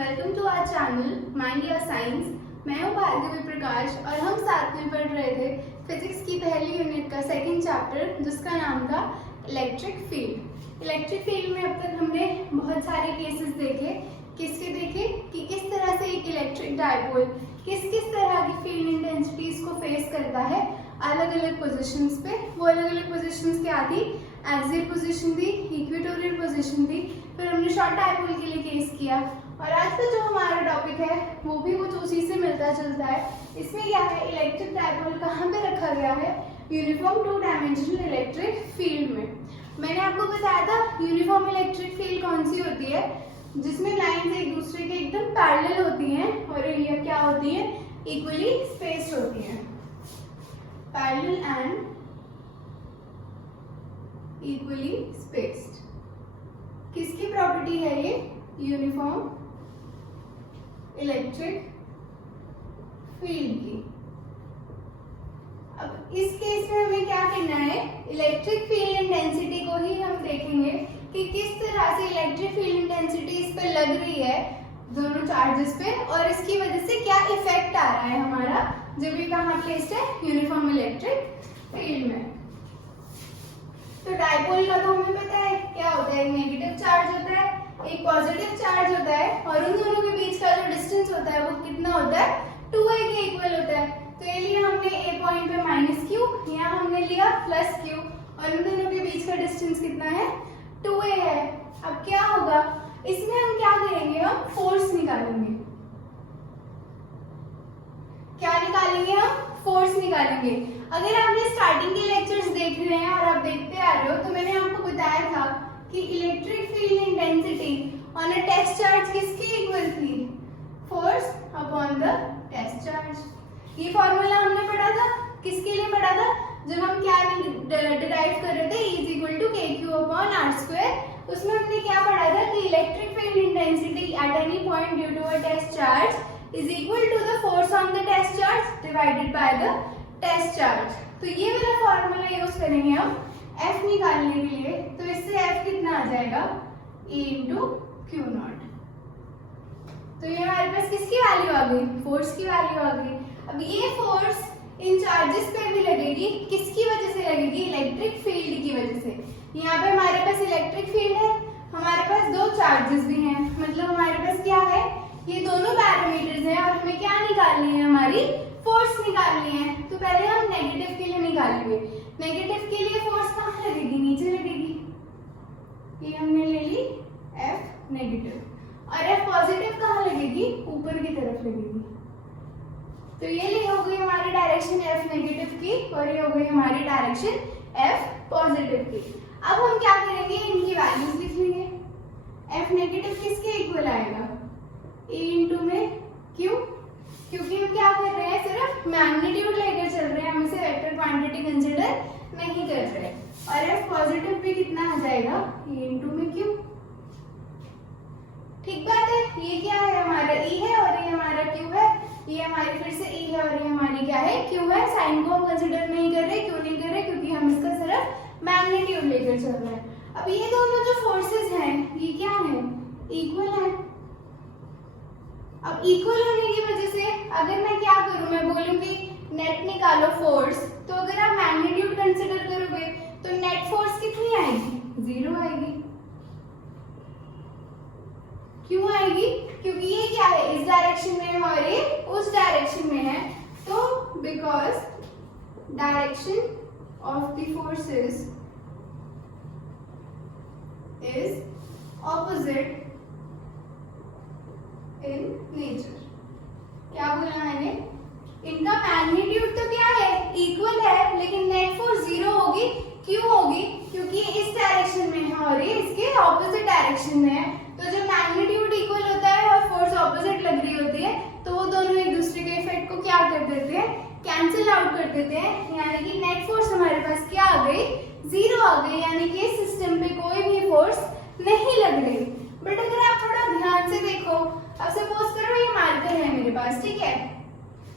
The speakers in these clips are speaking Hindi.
Welcome to our channel mind your science. मैं हूँ भार्गवी प्रकाश और हम साथ में पढ़ रहे थे फिजिक्स की पहली यूनिट का सेकंड चैप्टर जिसका नाम था इलेक्ट्रिक फील्ड। इलेक्ट्रिक फील्ड में अब तक हमने बहुत सारे केसेस देखे। किसके देखे कि किस तरह से एक इलेक्ट्रिक डायपोल किस तरह की फील्ड इंटेंसिटीज को फेस करता है अलग अलग पोजीशंस पे। वो अलग अलग पोजीशंस क्या थी? एक्सियल पोजीशन थी, इक्वेटोरियल पोजीशन थी, फिर हमने शॉर्ट डायपोल के लिए केस किया। और आज का जो हमारा टॉपिक है वो भी कुछ उसी से मिलता जुलता है। इसमें क्या है, इलेक्ट्रिक डायपोल कहाँ पे रखा गया है? Uniform two dimensional electric field में। मैंने आपको बताया था यूनिफॉर्म इलेक्ट्रिक फील्ड कौन सी होती है, जिसमें लाइंस एक दूसरे के एकदम पैरेलल होती हैं और ये क्या होती है, इक्वली स्पेस्ड होती हैं। पैरेलल एंड इक्वली स्पेस्ड किसकी प्रॉपर्टी है? ये यूनिफॉर्म इलेक्ट्रिक फील्ड की। अब इस केस में हमें क्या करना है, इलेक्ट्रिक फील्ड इंटेंसिटी को ही हम देखेंगे कि किस तरह से इलेक्ट्रिक फील्ड इंटेंसिटी इस पर लग रही है दोनों चार्जेस पे, और इसकी वजह से क्या इफेक्ट आ रहा है हमारा जब ये कहाँ प्लेस्ड है, यूनिफॉर्म इलेक्ट्रिक फील्ड में। तो डायपोल का तो हमें पता है क्या होता है, एक नेगेटिव चार्ज होता है, एक पॉजिटिव चार्ज होता है, और उन दोनों के बीच का जो डिस्टेंस होता है वो कितना होता है, 2a के इक्वल होता है। तो ये लिया हमने a पॉइंट पे माइनस क्यू, यहाँ हमने लिया प्लस क्यू, और उन दोनों के बीच का डिस्टेंस कितना है, 2a है। अब क्या होगा, इसमें हम क्या करेंगे, हम फोर्स निकालेंगे। क्या निकालेंगे? हम फोर्स निकालेंगे। अगर आपने स्टार्टिंग के लेक्चर्स देख रहे हैं और आप देखते आ रहे हो तो मैंने आपको बताया था कि electric field intensity on a test charge किसके इक्वल थी, force upon the test charge. ये फॉर्मूला हमने पढ़ा था, किसके लिए पढ़ा था, जब हम क्या डिराइव कर रहे थे, E is equal to KQ upon R square। उसमें हमने क्या पढ़ा था कि electric field intensity at any point due to a test charge is equal to the force on the test charge divided by the test charge. तो ये वाला फॉर्मूला यूज करेंगे हम F निकालने के लिए। तो इससे F कितना आ जाएगा, E इंटू क्यू नॉट। तो ये हमारे पास किसकी वैल्यू आ गई, फोर्स की वैल्यू आ गई। अब ये फोर्स इन चार्जेस पे भी लगेगी, किसकी वजह से लगेगी, इलेक्ट्रिक फील्ड की वजह से। यहाँ पे हमारे पास इलेक्ट्रिक फील्ड है, हमारे पास दो चार्जेस भी हैं, मतलब हमारे पास क्या है, ये दोनों पैरामीटर्स हैं और हमें क्या निकालनी है, हमारी फोर्स निकालनी है। तो पहले हम नेगेटिव के लिए निकालेंगे। नेगेटिव के लिए फोर्स कहाँ लगेगी, नीचे लगेगी। ये हमने ले ली F नेगेटिव, और F पॉजिटिव कहाँ लगेगी, ऊपर की तरफ लगेगी। तो ये हो गई हमारी डायरेक्शन F नेगेटिव की, और ये हो गई हमारी डायरेक्शन F पॉजिटिव की। अब हम क्या करेंगे, इनकी वैल्यूज लिख लेंगे। F नेगेटिव किसके इक्वल आएगा, E इंटू में Q, क्योंकि हम क्या कर रहे हैं, सिर्फ मैग्नीट्यूड लेकर चल रहे हैं, हम इसे वेक्टर क्वांटिटी कंसीडर नहीं कर रहे। और F पॉजिटिव पे कितना आ जाएगा, E इंटू में Q। ठीक बात है, ये क्या है, हमारा E है और ये हमारा Q है। ये हमारी फिर से E है और ये हमारी क्या है, Q है। साइन को हम कंसीडर नहीं कर रहे, क्यों नहीं कर रहे, क्योंकि हम इसका सिर्फ मैग्नीट्यूड लेकर चल रहे हैं। अब ये दोनों जो फोर्सेस हैं ये क्या है, इक्वल है। अब इक्वल होने की वजह से अगर मैं क्या करूं, मैं बोलूंगी नेट निकालो फोर्स, तो अगर आप मैग्नीट्यूड कंसीडर करोगे तो नेट फोर्स कितनी आएगी, 0 आएगी। क्यों आएगी, क्योंकि ये क्या है, इस डायरेक्शन में है और ये उस डायरेक्शन में है। तो because direction of the forces is opposite in nature. क्या बोला मैंने, इनका मैग्नीट्यूड तो क्या है, इक्वल है, लेकिन नेट फोर्स 0 होगी। क्यों होगी, क्योंकि ये इस डायरेक्शन में है और ये इसके ऑपोजिट डायरेक्शन में है। तो जब मैग्नीट्यूड इक्वल होता है और फोर्स ऑपोजिट लग रही होती है तो वो दोनों एक दूसरे के इफेक्ट को क्या कर देते हैं, कैंसिल आउट कर देते हैं। यानी कि नेट फोर्स हमारे पास क्या आ गई, 0 आ गई, यानी कि इस सिस्टम पे कोई भी फोर्स नहीं लग रही। बट अगर आप थोड़ा ध्यान से देखो, अब सपोज करो ये मार्कर है मेरे पास, ठीक है,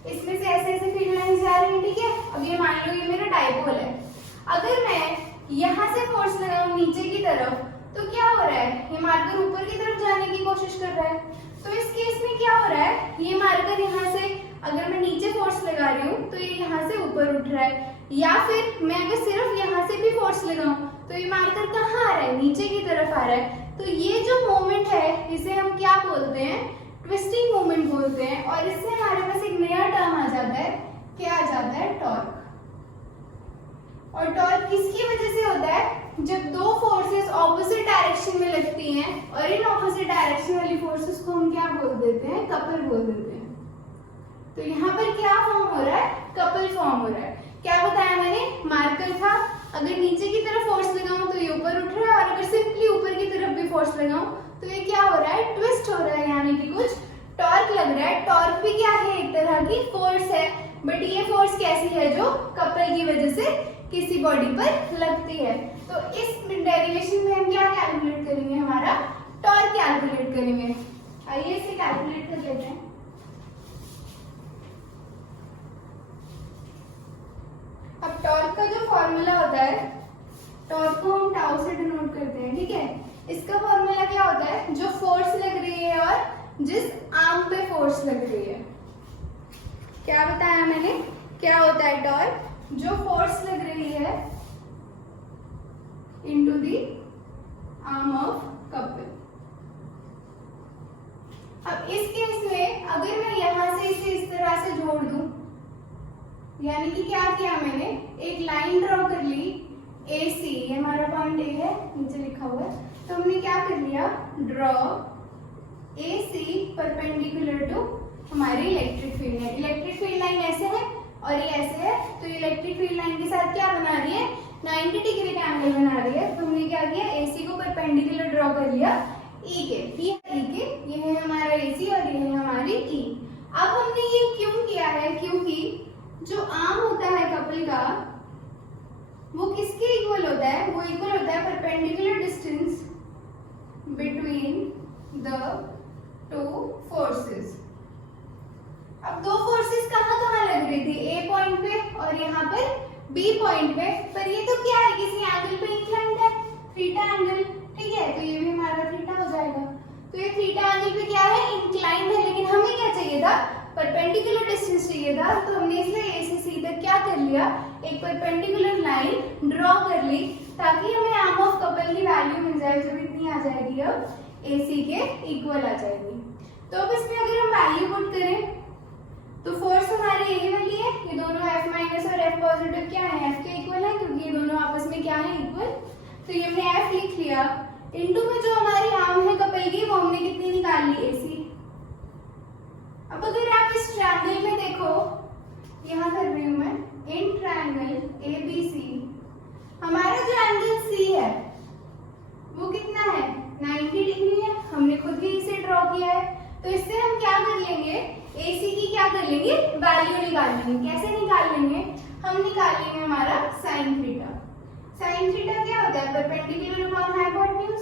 इसमें से ऐसे ऐसे फील्ड लाइंस जा रही है, ठीक है। अब ये मान लो ये मेरा डायपोल है, अगर मैं यहाँ से फोर्स लगाऊं नीचे की तरफ तो क्या हो रहा है, ये मार्कर ऊपर की तरफ जाने की कोशिश कर रहा है। तो इस है, ये मार्कर यहाँ से अगर मैं नीचे फोर्स लगा रही हूँ तो ये यहाँ से ऊपर उठ रहा है, या फिर मैं अगर सिर्फ यहाँ से भी फोर्स लगाऊं तो ये मार्कर कहाँ आ रहा है, नीचे की तरफ आ रहा है। तो ये जो मोमेंट है इसे हम क्या बोलते हैं, ट्विस्टिंग मोमेंट बोलते हैं। और इससे हमारे पास एक नया टर्म आ जाता है, क्या आ जाता है, टॉर्क। और टॉर्क किसकी वजह से होता है, जब दो फोर्सेस ऑपोजिट डायरेक्शन में लगती हैं और इन ऑपोजिट डायरेक्शन वाली फोर्सेस को हम क्या बोल देते हैं, कपल बोल देते हैं। तो यहाँ पर क्या फॉर्म हो रहा है, कपल फॉर्म हो रहा है। क्या बताया मैंने, मार्कर था, अगर नीचे की तरफ फोर्स लगाऊं तो ये ऊपर उठ रहा है, और अगर सिंपली ऊपर की तरफ भी फोर्स लगाऊं तो ये क्या हो रहा है, ट्विस्ट हो रहा है, यानी कि कुछ टॉर्क लग रहा है। टॉर्क भी क्या है, एक तरह की फोर्स है, बट ये फोर्स कैसी है, जो कपल की वजह से किसी बॉडी पर लगती है। तो इस डेरिवेशन में हम क्या कैलकुलेट करेंगे, हमारा टॉर्क कैलकुलेट करेंगे। आइए इसे कैलकुलेट कर लेते हैं। अब टॉर्क का जो फॉर्मूला होता है, टॉर्क को हम टाउ से डिनोट करते हैं, ठीक है। इसका फॉर्मूला क्या होता है, जो फोर्स लग रही है और जिस आर्म पे फोर्स लग रही है। क्या बताया मैंने, क्या होता है टॉर्क, जो फोर्स लग रही है into the arm of couple. अब इस केस में अगर मैं यहां से इसे इस तरह से जोड़ दूं, यानी कि क्या किया मैंने, एक लाइन ड्रॉ कर ली AC, ये हमारा पॉइंट A है, नीचे लिखा हुआ है। तो हमने क्या कर लिया, ड्रॉ AC परपेंडिकुलर टू हमारी electric field line. Electric field line ऐसे है और ये ऐसे है, तो इलेक्ट्रिक फील्ड लाइन के साथ क्या बना रही है, 90 डिग्री का एंगल बना रही है। तो हमने क्या किया, AC को परपेंडिकुलर ड्रॉ कर लिया E के, ये है हमारा AC और ये है हमारी E। अब हमने ये क्यों किया है, क्योंकि जो आर्म होता है कपल का, वो किसके इक्वल होता है, वो इक्वल होता है perpendicular distance between the two forces. अब दो फोर्सेस कहाँ कहाँ लग रही थी, A पॉइंट पे और यहाँ पर B पॉइंट पे, पर ये तो क्या है, किसी एंगल पे इंक्लाइंड है, थीटा एंगल, ठीक है। तो ये भी हमारा थीटा हो जाएगा। तो ये थीटा एंगल पे क्या है, इंक्लाइंड है, लेकिन हमें क्या चाहिए था, परपेंडिकुलर डिस्टेंस चाहिए था। तो हमने इसलिए A से C तक क्या कर लिया, एक परपेंडिकुलर लाइन ड्रॉ कर ली, ताकि हमें आर्म ऑफ कपल की वैल्यू मिल जाए, जो इतनी आ जाएगी, अब AC के इक्वल आ जाएगी। तो अब इसमें अगर हम वैल्यू पुट करें तो फोर्स हमारी यही वाली है, ये दोनों F माइनस और F पॉजिटिव क्या है, F के इक्वल है, क्योंकि ये दोनों आपस में क्या है, इक्वल। तो ये हमने F लिख लिया, इनटू में जो हमारी आर्म है कपल की, वो हमने कितनी निकाल ली, AC। अब अगर आप इस ट्रायंगल में देखो, यहाँ कर रही हूं मैं, इन ट्रायंगल ABC, हमारा जो एंगल C है वो कितना है, 90 डिग्री है, हमने खुद ही इसे ड्रॉ किया है। तो इससे हम क्या कर लेंगे, AC की क्या कर लेंगे, वैल्यू निकाल लेंगे। कैसे निकाल लेंगे, हम निकाल लेंगे हमारा साइन थीटा। साइन थीटा क्या होता है, परपेंडिकुलर अपॉन हाइपोटेन्यूज।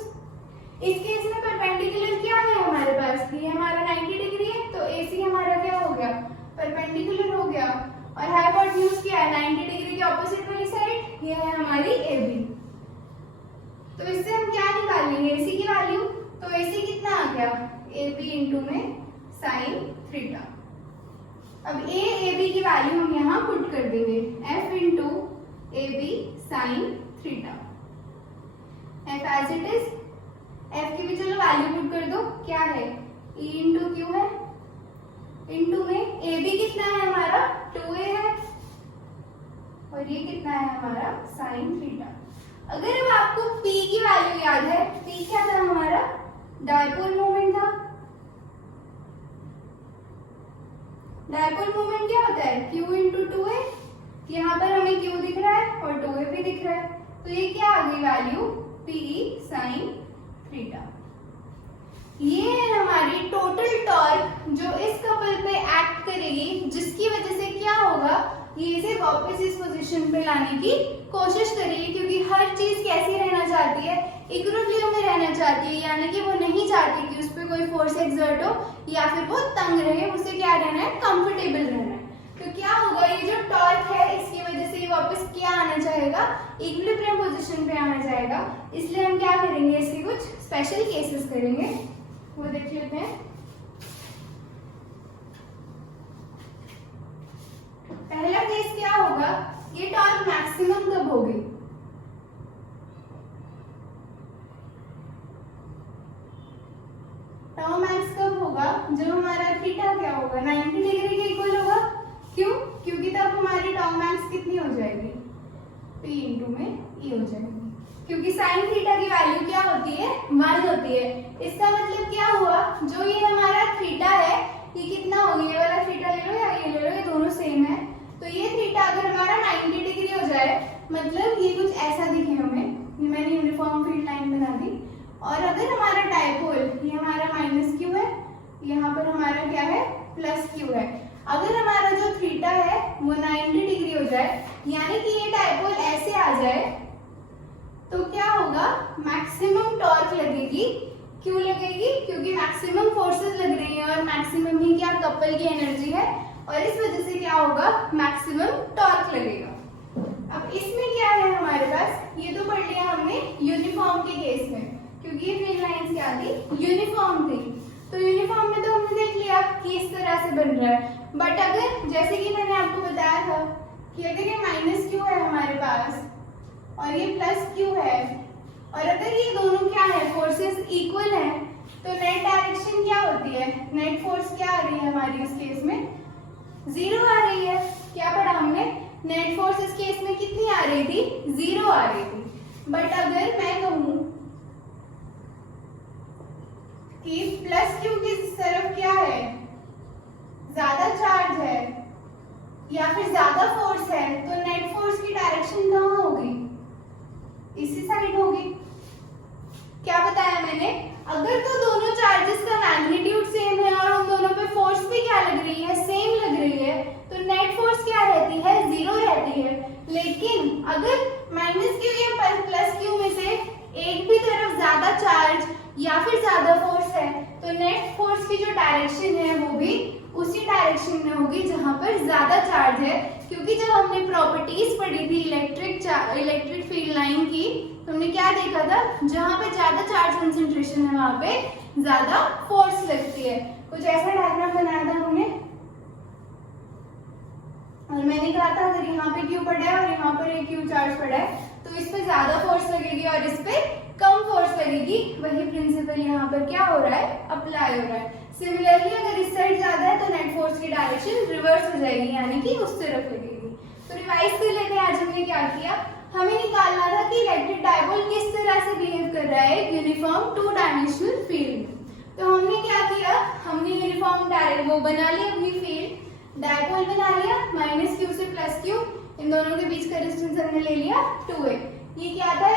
इस केस में परपेंडिकुलर क्या है हमारे पास, ये हमारा 90 डिग्री है, तो AC हमारा क्या हो गया, परपेंडिकुलर हो गया। और हाइपोटेन्यूज क्या है, 90 डिग्री के ऑपोजिट वाली साइड, ये है हमारी AB। तो इससे हम क्या निकाल लेंगे, AC की वैल्यू। तो AC कितना आ गया, AB इंटू में साइन थीटा। अब AB की वैल्यू हम यहाँ पुट कर देंगे, F into AB sine theta. F as it is, F की भी चलो वैल्यू पुट कर दो, क्या है, E इंटू Q है, इंटू में AB कितना है हमारा, 2A है, और ये कितना है हमारा साइन थीटा। अगर अब आपको P की वैल्यू याद है, P क्या था हमारा, डायपोल मोमेंट था। डायपोल मोमेंट क्या होता है, Q इंटू 2A। यहाँ पर हमें Q दिख रहा है और 2A भी दिख रहा है, तो ये क्या आ गई वैल्यू, P साइन थीटा। ये है हमारी टोटल टॉर्क जो इस कपल पे एक्ट करेगी, जिसकी वजह से क्या होगा, ये इसे वापस इस पोजीशन पे लाने की कोशिश करेगी, क्योंकि हर चीज कैसी रहना चाहती है, इक्विलिब्रियम में रहना चाहती है, यानी कि वो नहीं चाहती कि उस पर कोई फोर्स एक्सर्ट हो या फिर वो तंग रहे, उसे क्या रहना है, कंफर्टेबल रहना है। तो क्या होगा, ये जो टॉर्क है इसकी वजह से ये वापस क्या आना चाहेगा, इक्विलिब्रियम पोजीशन पे आना चाहेगा। इसलिए हम क्या करेंगे, इसके कुछ स्पेशल केसेस करेंगे, वो देख लेते हैं। क्या होगा, ये टॉर्क मैक्सिमम कब होगी? टाउ मैक्स कब होगा? जब हमारा थीटा क्या होगा, 90 डिग्री के इक्वल होगा। क्यों? क्योंकि तब हमारी टाउ मैक्स कितनी हो जाएगी, P इंटू में E हो जाएगी, क्योंकि साइन थीटा की वैल्यू क्या होती है, 1 होती है। इसका मतलब क्या हुआ, जो ये हमारा थीटा है ये कितना हो गया, ये वाला थीटा ले लो या ये ले लो, ये दोनों सेम है। तो ये थीटा अगर हमारा 90 डिग्री हो जाए, मतलब ये कुछ ऐसा दिखे हमें, मैंने यूनिफॉर्म फील्ड लाइन बना दी, और अगर हमारा डायपोल ये हमारा माइनस क्यू है, यहाँ पर हमारा क्या है, प्लस क्यू है। अगर हमारा जो थीटा है वो 90 डिग्री हो जाए, यानी कि ये डायपोल ऐसे आ जाए, तो क्या होगा, मैक्सिमम टॉर्क लगेगी। क्यों लगेगी? क्योंकि मैक्सिमम फोर्सेस लग रही हैं और मैक्सिमम ही क्या, कपल की एनर्जी है, और इस वजह से क्या होगा, मैक्सिमम टॉर्क लगेगा। अब इसमें क्या है हमारे पास, ये तो पढ़ लिया हमने यूनिफॉर्म के केस में, क्योंकि ये फील्ड लाइंस क्या थी, यूनिफॉर्म थी। तो यूनिफॉर्म में तो हमने देख लिया कि इस तरह से बन रहा है। बट अगर, जैसे कि मैंने आपको बताया था कि अगर ये माइनस क्यू है हमारे पास और ये प्लस क्यू है, और अगर ये दोनों क्या है, फोर्सेस इक्वल है, तो नेट डायरेक्शन क्या होती है, नेट फोर्स क्या आ रही है हमारी इस केस में, 0 आ रही है। क्या पढ़ा हमने, नेट फोर्स इस केस में कितनी आ रही थी, 0 आ रही थी। बट अगर मैं कहूं कि प्लस क्यू की तरफ क्या है, ज्यादा चार्ज है या फिर ज्यादा फोर्स है, तो नेट फोर्स की डायरेक्शन कहाँ होगी, इसी साइड होगी। क्या बताया मैंने, अगर तो दोनों चार्जेस का मैग्नीट्यूड सेम है और उन दोनों पे फोर्स भी क्या लग रही है, सेम लग रही है, तो नेट फोर्स क्या रहती है, 0 रहती है। लेकिन अगर माइनस क्यू या प्लस क्यू में से एक भी तरफ ज्यादा चार्ज या फिर ज्यादा फोर्स है, तो नेट फोर्स की जो डायरेक्शन है वो भी उसी डायरेक्शन में होगी जहां पर ज्यादा चार्ज है। क्योंकि जब हमने प्रॉपर्टीज पढ़ी थी इलेक्ट्रिक फील्ड लाइन की, तो हमने क्या देखा था, जहां पे ज्यादा चार्ज कंसंट्रेशन है वहां पे ज्यादा फोर्स लगती है। कुछ ऐसा डायग्राम बनाया था हमने, और मैंने कहा था अगर यहाँ पे क्यू पड़ा है और यहाँ पर एक क्यू चार्ज पड़ा है, तो इस पे ज्यादा फोर्स लगेगी और इस पे कम फोर्स लगेगी। वही प्रिंसिपल यहाँ पर क्या हो रहा है, अप्लाई हो रहा है। सिमिलरली अगर इस साइड ज्यादा है तो नेट फोर्स की डायरेक्शन रिवर्स हो जाएगी, यानी कि उस तरफ लगेगी। तो रिवाइज कर लेते हैं, आज हमने क्या किया, हमें निकालना था कि इलेक्ट्रिक डायपोल किस तरह से बिहेव कर रहा है यूनिफॉर्म 2 डायमेंशनल फील्ड। तो हमने क्या किया, हमने यूनिफॉर्म वो बना ली अपनी फील्ड, डायपोल बना लिया, माइनस क्यू से प्लस क्यू, इन दोनों के बीच का डिस्टेंस हमने ले लिया 2a। ये क्या था,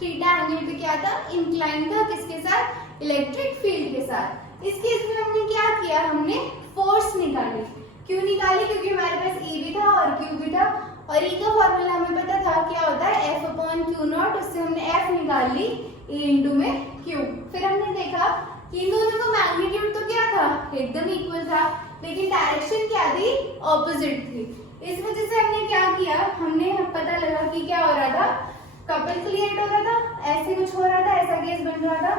थीटा एंगल पे क्या था, इंक्लाइन था, किसके साथ, इलेक्ट्रिक फील्ड के साथ। इस केस में हमने क्या किया, हमने फोर्स निकाली। क्यों निकाली, क्योंकि हमारे पास E भी था और Q भी था, और E का फॉर्मूला हमें पता था क्या होता है, F/Q0, उससे हमने F निकाल ली A इंटू में Q। फिर हमने देखा कि इन दोनों का मैग्नीट्यूड तो क्या था, एकदम इक्वल था, लेकिन डायरेक्शन क्या थी, ऑपोजिट थी। इस वजह से हमने क्या किया, हमने पता लगा कि क्या हो रहा था, कपल क्रिएट हो रहा था, ऐसे कुछ हो रहा था, ऐसा केस बन रहा था।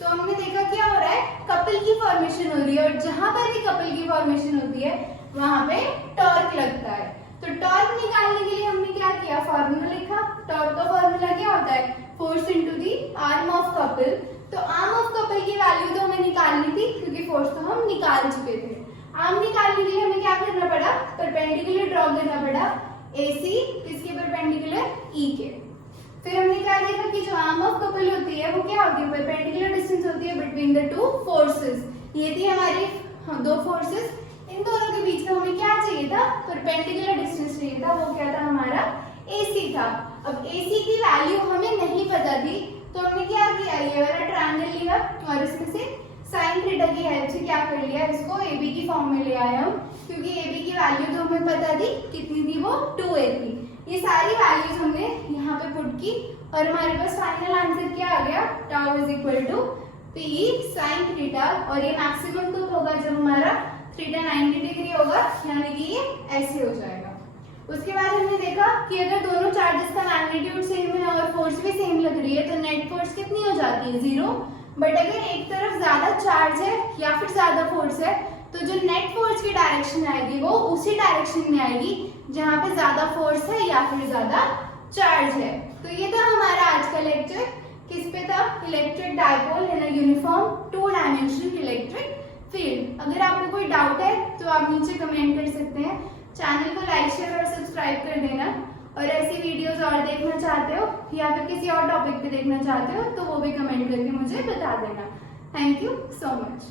तो हमने देखा क्या हो रहा है, कपल की फॉर्मेशन हो रही है, और जहां पर भी कपल की फॉर्मेशन होती है वहां पे टॉर्क लगता है। तो टॉर्क निकालने के लिए हमने क्या किया, फॉर्मूला लिखा। टॉर्क का फॉर्मूला क्या होता है, force into the arm of couple. तो आर्म ऑफ कपल की वैल्यू तो हमें निकालनी थी, क्योंकि फोर्स तो हम निकाल चुके थे। आर्म निकालने के लिए हमें क्या करना पड़ा, परपेंडिकुलर ड्रॉ करना पड़ा, AC किसके परपेंडिकुलर, E के। फिर हमने क्या देखा कि जो आर्म ऑफ कपल होती है वो क्या होती है, परपेंडिकुलर डिस्टेंस होती है बिटवीन द 2 फोर्सेस। ये थी हमारी 2 फोर्सेस, इन दोनों के बीच में हमें क्या चाहिए था, परपेंडिकुलर डिस्टेंस चाहिए था, वो क्या था, हमारा AC था। अब AC की वैल्यू हमें नहीं पता थी, तो हमने क्या किया, ये वाला ट्रायंगल लिया और इसमें से साइन थीटा की हेल्प से क्या कर लिया, इसको AB की फॉर्म में ले आए हम, क्योंकि AB की वैल्यू तो हमें पता थी, कितनी थी वो, 2a थी। ये सारी वैल्यूज हमने यहाँ पे पुट की, और हमारे पास फाइनल आंसर क्या आ गया, tau is equal to P sin theta, और ये मैक्सिमम कब होगा, जब हमारा थीटा 90 डिग्री होगा, यानी कि ये ऐसे हो जाएगा। उसके बाद हमने देखा कि अगर दोनों चार्जेस का मैग्नीट्यूड सेम है और फोर्स भी सेम लग रही है, तो नेट फोर्स कितनी हो जाती है, 0। बट अगर एक तरफ ज्यादा चार्ज है या फिर ज्यादा फोर्स है, तो जो नेट फोर्स की डायरेक्शन आएगी वो उसी डायरेक्शन में आएगी जहाँ पे ज्यादा फोर्स है या फिर ज्यादा चार्ज है। तो ये था हमारा आज का लेक्चर, किस पे था? Electric dipole in a uniform 2 dimensional electric field. अगर आपको कोई डाउट है तो आप नीचे कमेंट कर सकते हैं। चैनल को लाइक शेयर और सब्सक्राइब कर देना, और ऐसी वीडियोस और देखना चाहते हो या फिर किसी और टॉपिक पे देखना चाहते हो तो वो भी कमेंट करके मुझे बता देना। Thank you so much.